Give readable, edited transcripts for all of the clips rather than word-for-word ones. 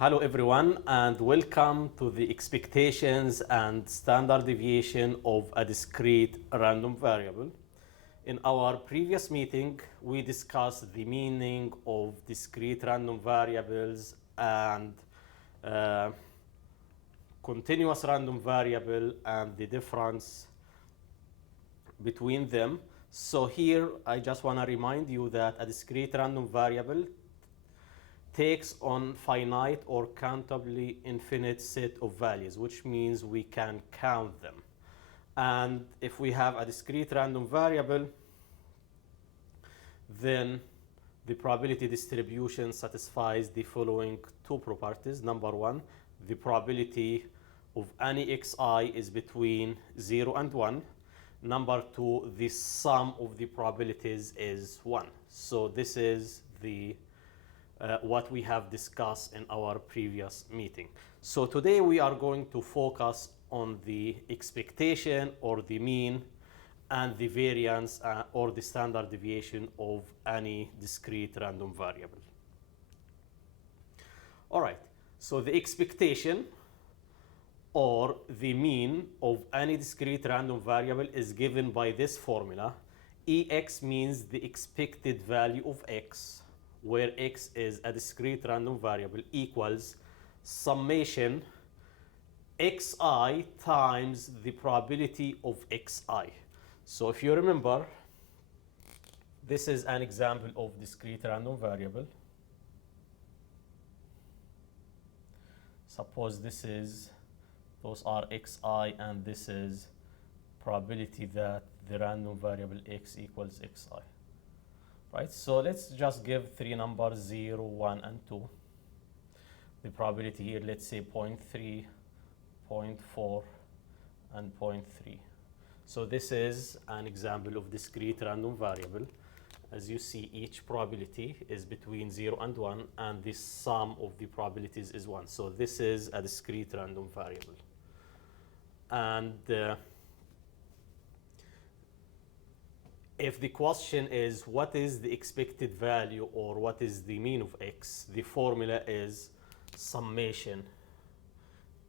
Hello everyone and welcome to the expectations and standard deviation of a discrete random variable. In our previous meeting, we discussed the meaning of discrete random variables and uh, continuous random variable and the difference between them. So here I just want to remind you that a discrete random variable takes on finite or countably infinite set of values, which means we can count them. And if we have a discrete random variable, then the probability distribution satisfies the following two properties. Number one, the probability of any xi is between 0 and 1. Number two, the sum of the probabilities is 1. So this is what we have discussed in our previous meeting. So today we are going to focus on the expectation or the mean and the variance or the standard deviation of any discrete random variable. All right, so the expectation or the mean of any discrete random variable is given by this formula. Ex means the expected value of x, where x is a discrete random variable, equals summation xi times the probability of xi. So if you remember, this is an example of discrete random variable. Suppose those are xi and this is probability that the random variable x equals xi. Right, so let's just give three numbers 0, 1, and 2. The probability here, let's say 0.3, 0.4, and 0.3. So this is an example of discrete random variable. As you see, each probability is between 0 and 1, and the sum of the probabilities is 1. So this is a discrete random variable. And if the question is what is the expected value or what is the mean of x, the formula is summation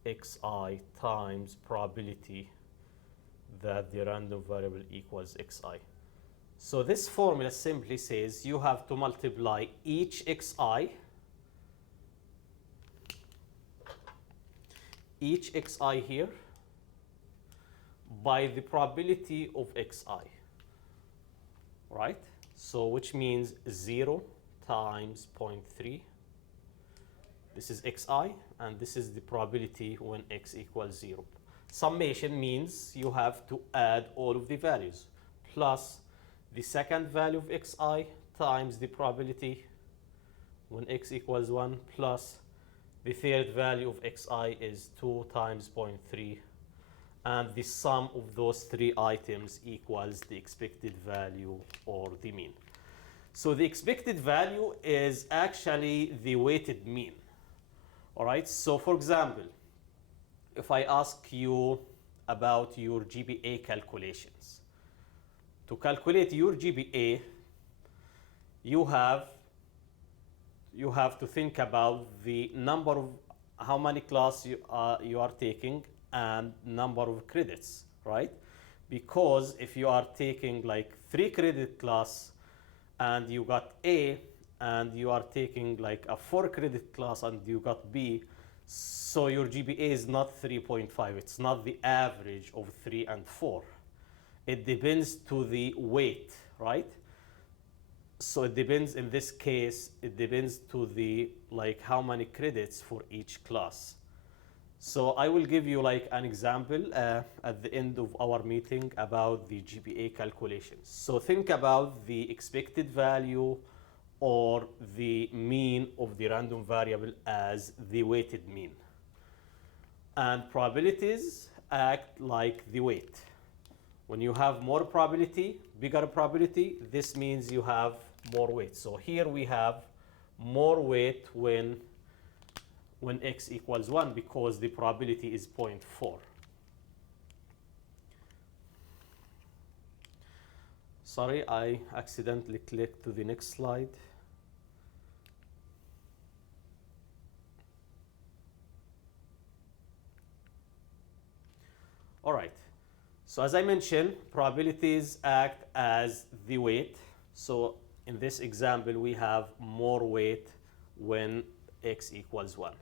xi times probability that the random variable equals xi. So this formula simply says you have to multiply each xi here by the probability of xi. Right? So which means 0 times 0.3. This is xi, and this is the probability when x equals 0. Summation means you have to add all of the values, plus the second value of xi times the probability when x equals 1, plus the third value of xi is 2 times 0.3. And the sum of those three items equals the expected value or the mean. So the expected value is actually the weighted mean. All right, so for example, if I ask you about your GPA calculations, to calculate your GPA, you have to think about the number of how many classes you are taking and number of credits, right? Because if you are taking like 3 credit class and you got A, and you are taking like a 4 credit class and you got B, so your GPA is not 3.5. It's not the average of 3 and 4. It depends to the weight, right? So it depends, in this case, it depends to the like how many credits for each class. So I will give you like an example at the end of our meeting about the GPA calculations. So think about the expected value or the mean of the random variable as the weighted mean. And probabilities act like the weight. When you have more probability, bigger probability, this means you have more weight. So here we have more weight when x equals 1 because the probability is 0.4. Sorry, I accidentally clicked to the next slide. All right. So as I mentioned, probabilities act as the weight. So in this example, we have more weight when x equals 1.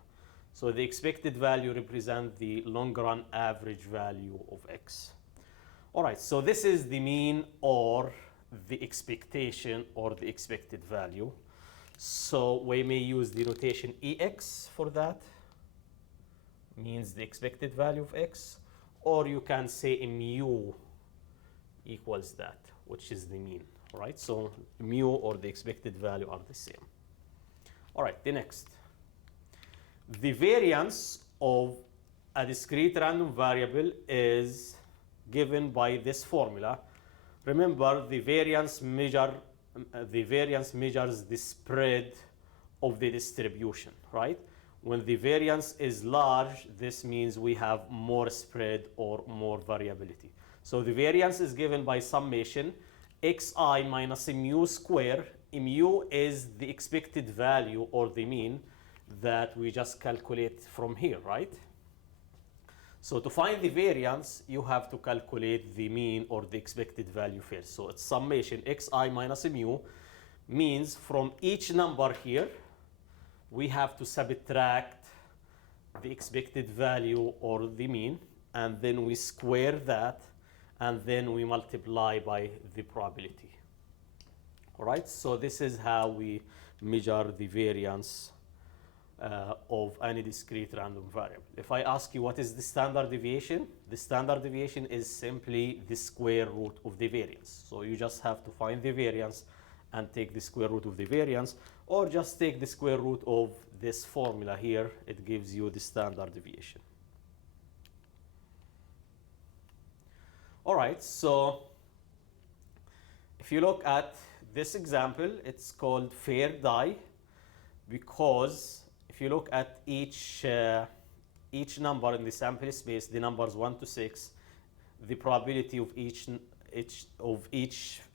So the expected value represents the long-run average value of x. All right, so this is the mean or the expectation or the expected value. So we may use the notation EX for that, means the expected value of x, or you can say mu equals that, which is the mean, all right? So mu or the expected value are the same. All right, the next. The variance of a discrete random variable is given by this formula. Remember, the variance measures the spread of the distribution, right? When the variance is large, this means we have more spread or more variability. So the variance is given by summation xi minus mu square. Mu is the expected value or the mean that we just calculate from here, right? So to find the variance, you have to calculate the mean or the expected value first. So it's summation xi minus mu means from each number here, we have to subtract the expected value or the mean, and then we square that, and then we multiply by the probability. All right, so this is how we measure the variance of any discrete random variable. If I ask you what is the standard deviation, the standard deviation is simply the square root of the variance. So you just have to find the variance and take the square root of the variance, or just take the square root of this formula here. It gives you the standard deviation. All right, so if you look at this example, it's called fair die, because if you look at each number in the sample space, the numbers 1 to 6, the probability of each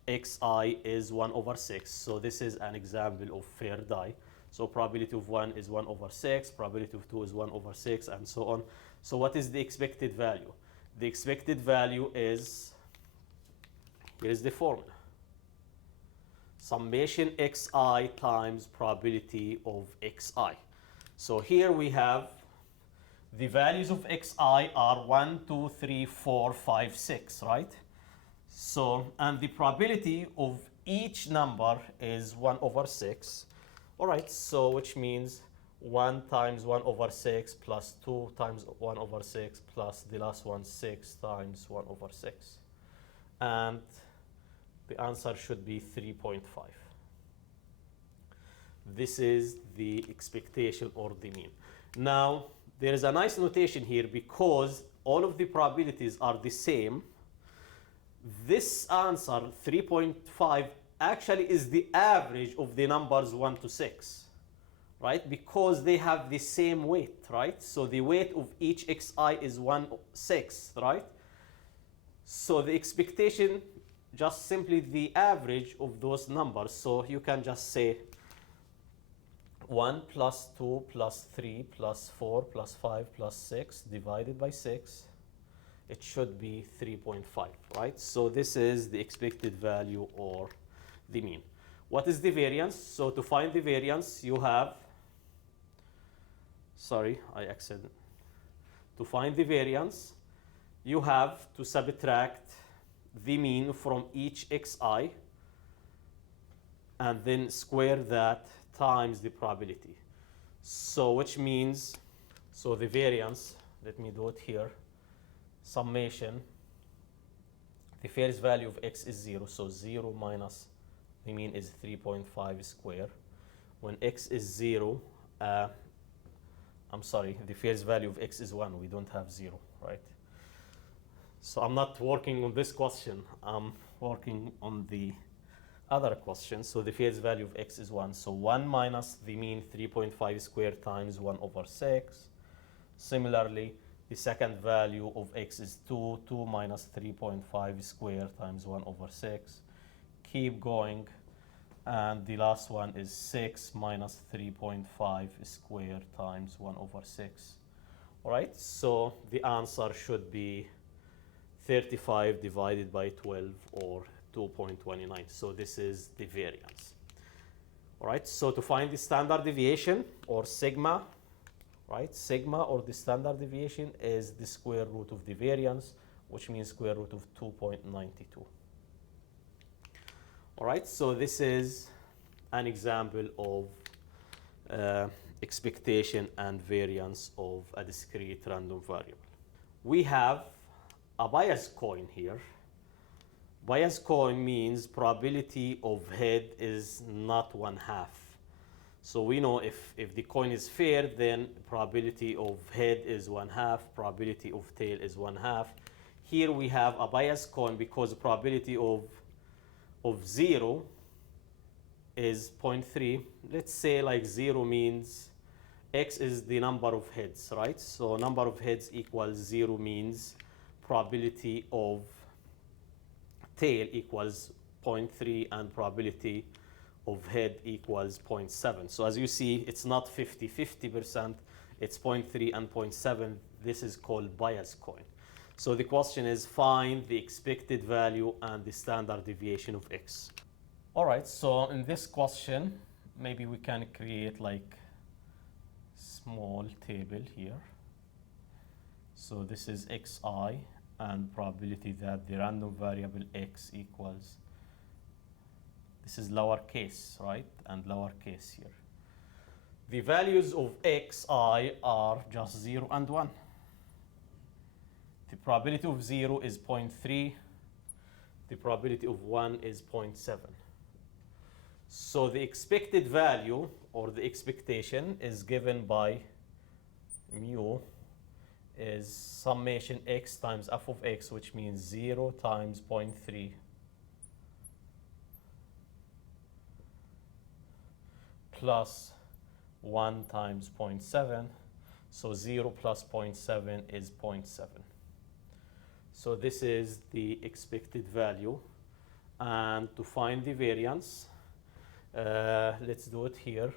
xi is 1 over 6. So this is an example of fair die. So probability of 1 is 1 over 6, probability of 2 is 1 over 6, and so on. So what is the expected value? The expected value is, here is the formula. Summation xi times probability of xi. So here we have the values of xi are 1, 2, 3, 4, 5, 6, right? So, and the probability of each number is 1 over 6. All right, so which means 1 times 1 over 6 plus 2 times 1 over 6 plus the last one 6 times 1 over 6. And the answer should be 3.5. This is the expectation or the mean. Now, there is a nice notation here because all of the probabilities are the same. This answer, 3.5, actually is the average of the numbers 1 to 6, right? Because they have the same weight, right? So the weight of each xi is 1/6, right? So the expectation, just simply the average of those numbers. So you can just say 1 plus 2 plus 3 plus 4 plus 5 plus 6 divided by 6. It should be 3.5, right? So this is the expected value or the mean. What is the variance? So to find the variance, you have, sorry, I accidentally. To find the variance, you have to subtract the mean from each xi and then square that times the probability. So which means, so the variance, let me do it here, summation, the first value of x is 0, so 0 minus the mean is 3.5 square. When x is 0, I'm sorry, the first value of x is 1, we don't have 0, right? So I'm not working on this question, I'm working on the other question. So the first value of x is 1, so 1 minus the mean 3.5 squared times 1 over 6. Similarly, the second value of x is 2, 2 minus 3.5 squared times 1 over 6. Keep going, and the last one is 6 minus 3.5 squared times 1 over 6. All right, so the answer should be 35 divided by 12, or 2.29. So this is the variance. All right, so to find the standard deviation, or sigma, right? Sigma, or the standard deviation, is the square root of the variance, which means square root of 2.92. All right, so this is an example of expectation and variance of a discrete random variable. We have a bias coin here. Bias coin means probability of head is not 1/2. So we know if the coin is fair, then probability of head is 1/2, probability of tail is 1/2. Here we have a bias coin because probability of 0 is 0.3. Let's say like 0 means x is the number of heads, right? So number of heads equals 0 means probability of tail equals 0.3 and probability of head equals 0.7. So as you see, it's not 50-50%, it's 0.3 and 0.7. This is called bias coin. So the question is, find the expected value and the standard deviation of x. All right, so in this question, maybe we can create like small table here. So this is xi and probability that the random variable x equals, this is lowercase, right? And lowercase here. The values of xi are just 0 and 1. The probability of 0 is 0.3. The probability of 1 is 0.7. So the expected value, or the expectation, is given by mu is summation x times f of x, which means 0 times 0.3 plus 1 times 0.7. So 0 plus 0.7 is 0.7. So this is the expected value. And to find the variance, let's do it here.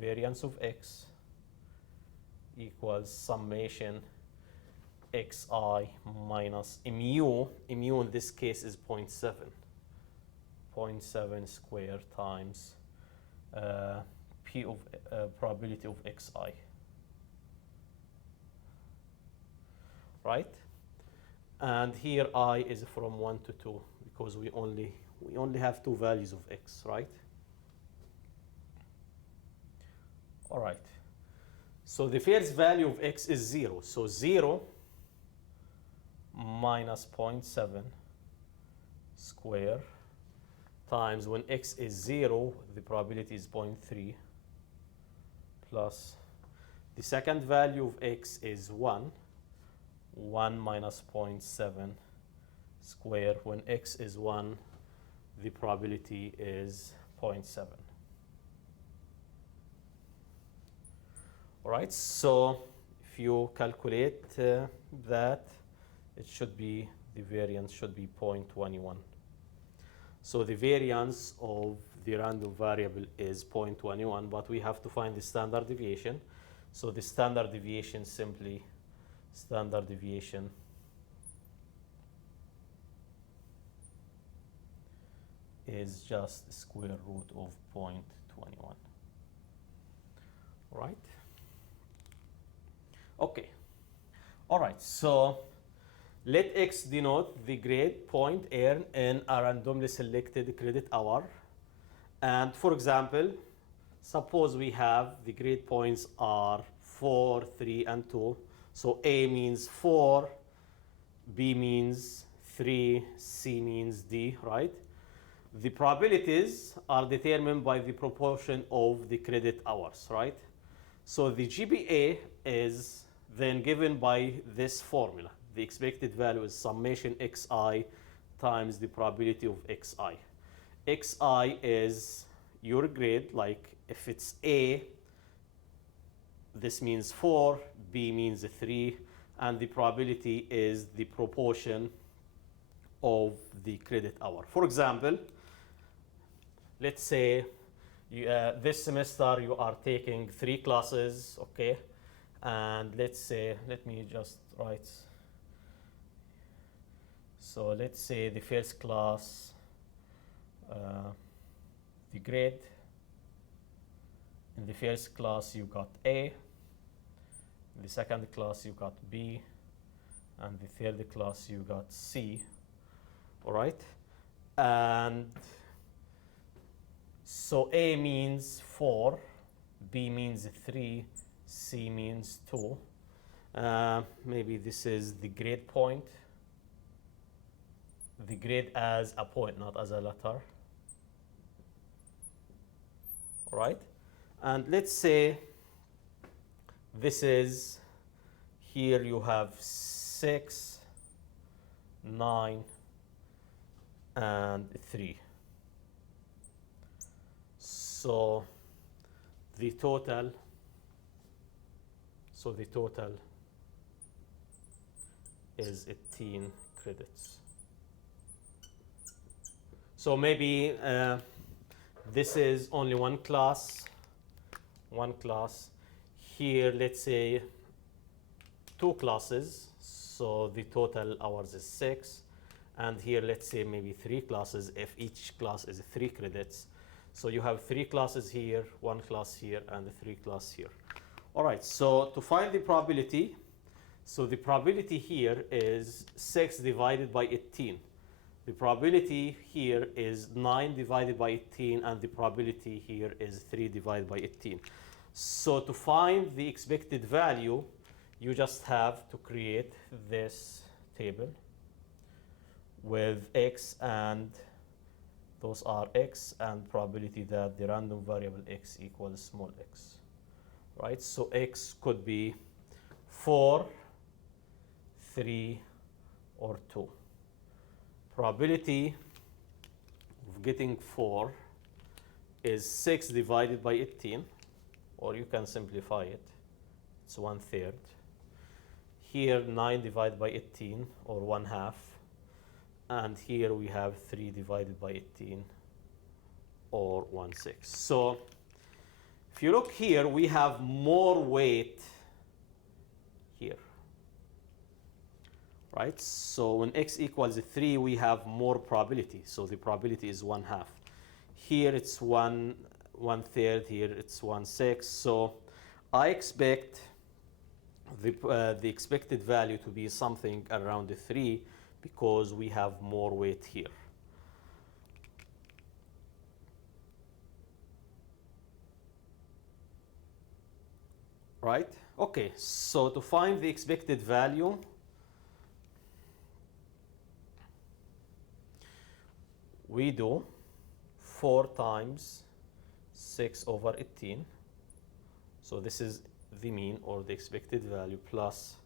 Variance of x equals summation xi minus mu. Mu in this case is 0.7. 0.7 squared times p of probability of xi. Right? And here I is from 1 to 2 because we only have two values of x, right? All right. So the first value of x is 0. So 0 minus 0.7 square times, when x is 0, the probability is 0.3, plus the second value of x is 1. 1 minus 0.7 square. When x is 1, the probability is 0.7. All right, so if you calculate that, it should be, the variance should be 0.21. So the variance of the random variable is 0.21, but we have to find the standard deviation. So the standard deviation, simply standard deviation is just the square root of 0.21. All right? Okay. All right, so let x denote the grade point earned in a randomly selected credit hour. And for example, suppose we have the grade points are 4, 3, and 2. So A means 4, B means 3, C means D, right? The probabilities are determined by the proportion of the credit hours, right? So the GPA is then given by this formula. The expected value is summation xi times the probability of xi. Xi is your grade, like if it's A, this means 4, B means 3, and the probability is the proportion of the credit hour. For example, let's say this semester you are taking 3 classes, okay? And let's say, let me just write. So let's say the first class, the grade. In the first class you got A, in the second class you got B, and the third class you got C. All right, and so A means 4, B means 3, C means 2. Maybe this is the grade point, the grade as a point, not as a letter. All right, and let's say this is, here you have 6, 9, and 3. So the total is 18 credits. So maybe this is only one class. Here, let's say 2 classes, so the total hours is 6. And here, let's say maybe 3 classes, if each class is 3 credits. So you have 3 classes here, 1 class here, and 3 classes here. All right, so to find the probability, so the probability here is 6 divided by 18. The probability here is 9 divided by 18, and the probability here is 3 divided by 18. So to find the expected value, you just have to create this table with x, and those are x, and probability that the random variable x equals small x. Right? So x could be 4, 3, or 2. Probability of getting 4 is 6 divided by 18, or you can simplify it. It's 1/3. Here 9 divided by 18, or 1/2. And here we have 3 divided by 18, or 1/6. So if you look here, we have more weight here. Right? So when x equals 3, we have more probability. So the probability is 1/2. Here it's 1/3. Here it's 1/6. So I expect the expected value to be something around 3, because we have more weight here. Right? Okay, so to find the expected value, we do 4 times 6 over 18. So this is the mean, or the expected value, plus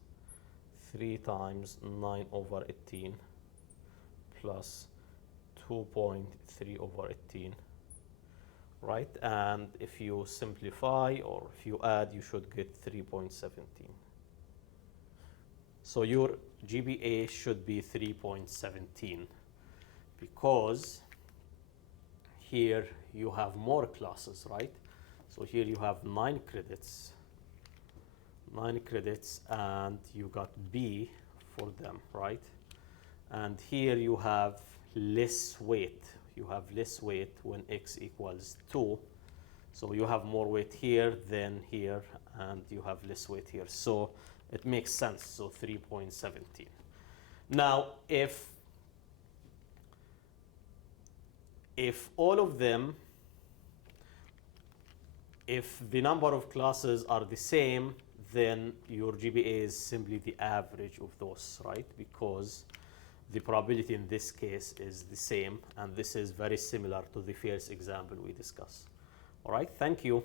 3 times 9 over 18 plus 2.3 over 18, right? And if you simplify, or if you add, you should get 3.17. So your GPA should be 3.17, because here you have more classes, right? So here you have 9 credits, and you got B for them, right? And here you have less weight. You have less weight when x equals 2. So you have more weight here than here, and you have less weight here. So it makes sense, so 3.17. Now, if all of them, if the number of classes are the same, then your GPA is simply the average of those, right? Because the probability in this case is the same, and this is very similar to the first example we discussed. All right, thank you.